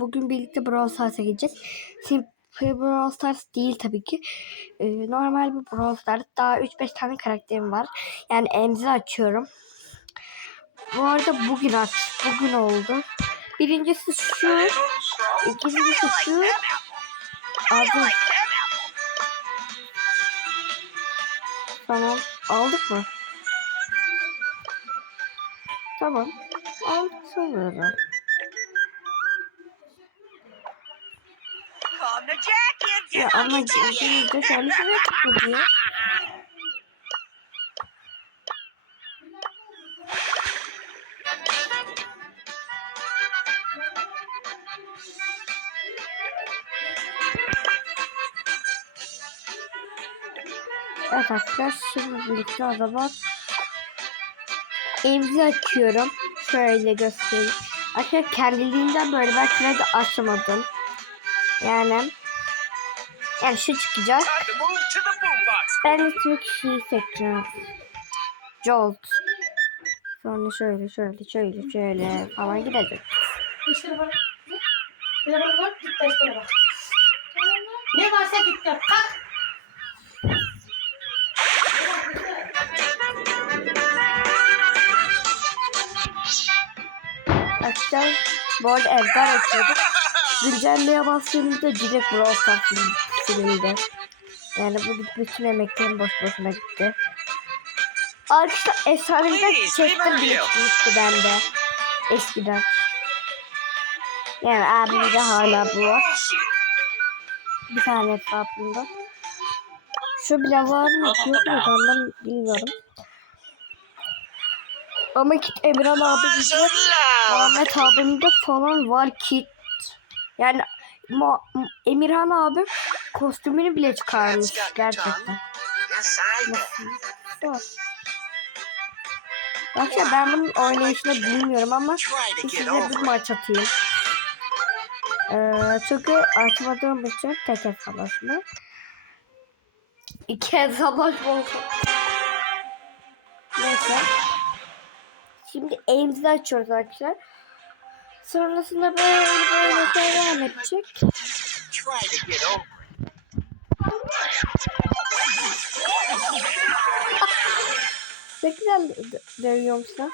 bugün birlikte Brawl Stars'a gideceğiz. Simple Brawl Stars değil tabii ki. Ee, normal bir Brawl Stars. Daha 3-5 tane karakterim var. Yani emzi açıyorum. Bu arada bugün aç. Bugün oldu. Birincisi şu. İkincisi şu. Adı. Tamam. Aldık mı? Tamam. Aldık sanırım. Ya ama de kendisine tuttu diye. Evet arkadaşlar şimdi birlikte o zaman emzi açıyorum. Şöyle göstereyim. Arkadaşlar kendiliğinden böyle ben şurayı da açmadım. Yani yani şu çıkacak. Ben de Türk şeyi seçeceğim. Jolt. Sonra şöyle şöyle şöyle şöyle falan gidecek. İşte bak. Telefona bak, git deftere bak. Ne varsa git yap. Kalk. Arkadaşlar bu arada evden açıyorduk. Güncelleye bastığımızda direkt Brawl Stars silindi. Yani bu bütün emeklerim boş boşuna gitti. Arkadaşlar efsanemden Please, çektim çıkmıştı bende. Eskiden. Yani abimde hala bu var. Bir tane hesabında. Şu bile var mı yok mu ondan bilmiyorum. Ama kit Emirhan abimde Muhammed abimde falan var kit. Yani Mu- Emirhan abim kostümünü bile çıkarmış gerçekten. Nasıl? Arkadaşlar ben bunun oynayışını bilmiyorum ama size bir maç atayım. Ee, çünkü açmadığım için tek hesaplaşma. İki hesaplaşma olsun. Neyse. Şimdi aims'i açıyoruz arkadaşlar. Sonrasında böyle böyle devam edecek. Ne güzel d- dövüyormuşsun.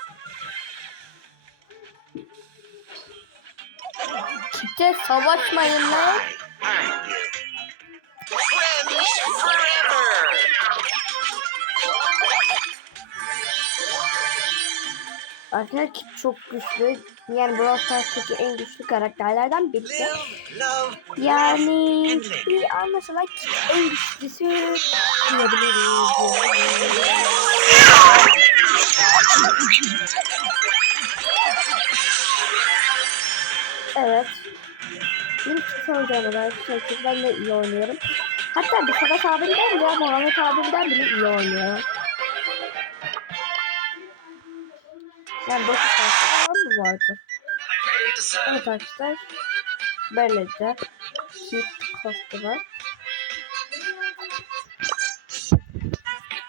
Kitle savaşmayın lan. Arkadaşlar Kit çok güçlü. Yani Brawl Stars'taki en güçlü karakterlerden birisi. Yani bir anlaşılan Kit en güçlüsü diyebiliriz. Evet. Benim Kit oynayamadım arkadaşlar. Ben de iyi oynuyorum. Hatta bir Sadat abimden bile Muhammed abimden bile iyi oynuyorum. Yani 9 saat falan mı vardı? Evet arkadaşlar. Böylece Kit kostümü.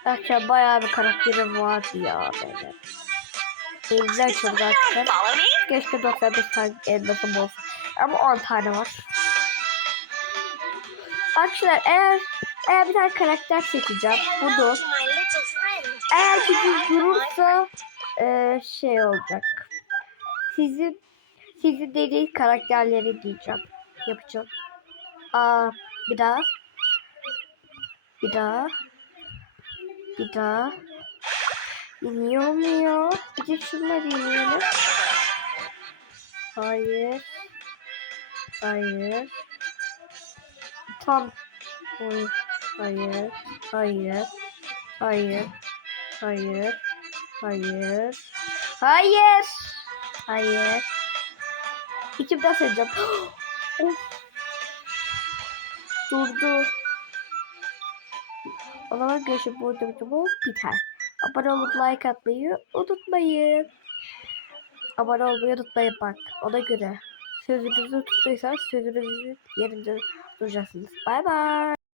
Arkadaşlar bayağı bir karakterim vardı ya böyle. Elbise çok arkadaşlar. Keşke 95 tane elmasım olsun. Ama 10 tane var. Arkadaşlar eğer eğer bir tane karakter seçeceğim. Bunu eğer gücü durursa eee, şey olacak. Sizi sizi dediği karakterleri diyeceğim. Yapacağım. Aa, bir daha. Bir daha. Bir daha. İniyor mu? Bir de şunları ineyelim. Hayır. Hayır. Tam. Oy. Hayır. Hayır. Hayır. Hayır. Hayır. Hayır. Hayır. İçimden sayacağım. of. Durdu. O zaman görüşürüz. Bu videomu biter. Abone olup like atmayı unutmayın. Abone olmayı unutmayın bak. Ona göre. Sözünüzü tuttuysanız sözünüzün yerinde duracaksınız. Bay bay.